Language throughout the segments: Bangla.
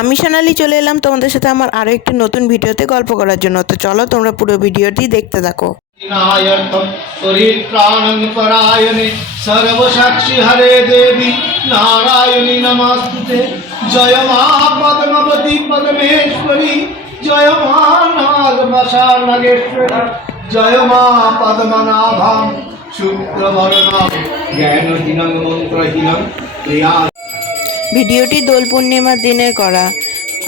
আমি সোনালি চলে এলাম তোমাদের সাথে আমার আরো একটি নতুন ভিডিওতে গল্প করার জন্য। তো চলো তোমরা পুরো ভিডিওটি দেখতে থাকো। সর্বসাক্ষী হরে দেবী নারায়ণী নমস্তুতে। জয় মা পদ্মাবতী পদ্মেশ্বরী, জয় মা নাগবসা নাগেশ্বরী, জয় মা পদ্মনাভাম শুক্রবর্ণাম জ্ঞানহীনং মন্ত্রহীনং প্রিয়া। ভিডিওটি দোল পূর্ণিমার দিনের করা।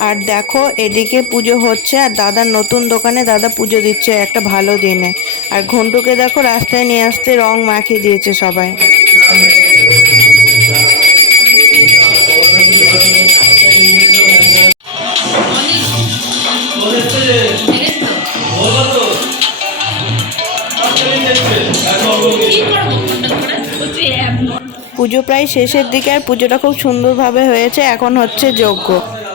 আর দেখো এদিকে পুজো হচ্ছে আর দাদার নতুন দোকানে দাদা পুজো দিচ্ছে একটা ভালো দিনে। আর ঘন্টুকে দেখো রাস্তায় নিয়ে আসতে রং মাখিয়ে দিয়েছে সবাই। পুজো প্রায় শেষের দিকে আর পুজোটা খুব সুন্দরভাবে হয়েছে। এখন হচ্ছে যজ্ঞ।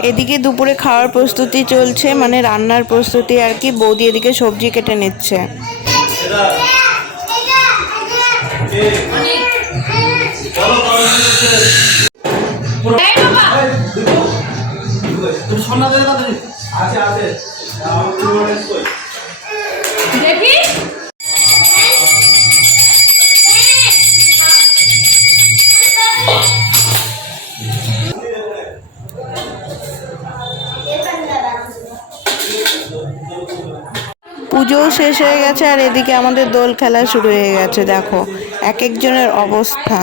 এদিকে দুপুরে খাওয়ার প্রস্তুতি চলছে, মানে রান্নার প্রস্তুতি আর কি। বৌদি এদিকে সবজি কেটে নিচ্ছে। পুজো শেষ হয়ে গেছে আর এদিকে আমাদের দোল খেলা শুরু হয়ে গেছে। দেখো এক একজনের অবস্থা।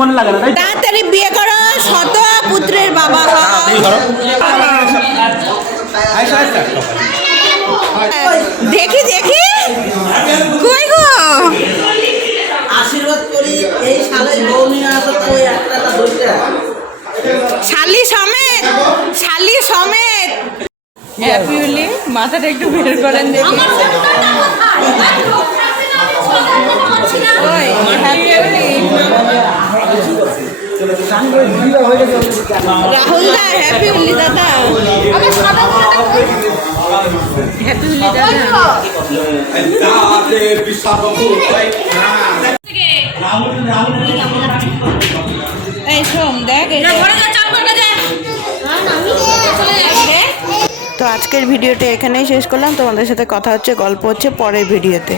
মনে লাগে না, তাড়াতাড়ি বিয়ে করো, শত পুত্রের বাবা হও। দেখি দেখি কই গো আশীর্বাদ করি এই শালের বউ নিয়ে আসো তো একটা দুইটা শালি সমেত, শালি সমেত। হ্যাপি হোলি। মাথাটা একটু বের করেন দেখি। ওই হ্যাপি হোলি রাহুল দা, হ্যাপি হোলি দাদা। হ্যাপি হোলি দাদা। এই শোন দেখ তো আজকের ভিডিওটা এখানেই শেষ করলাম। তোমাদের সাথে কথা হচ্ছে, গল্প হচ্ছে পরের ভিডিওতে।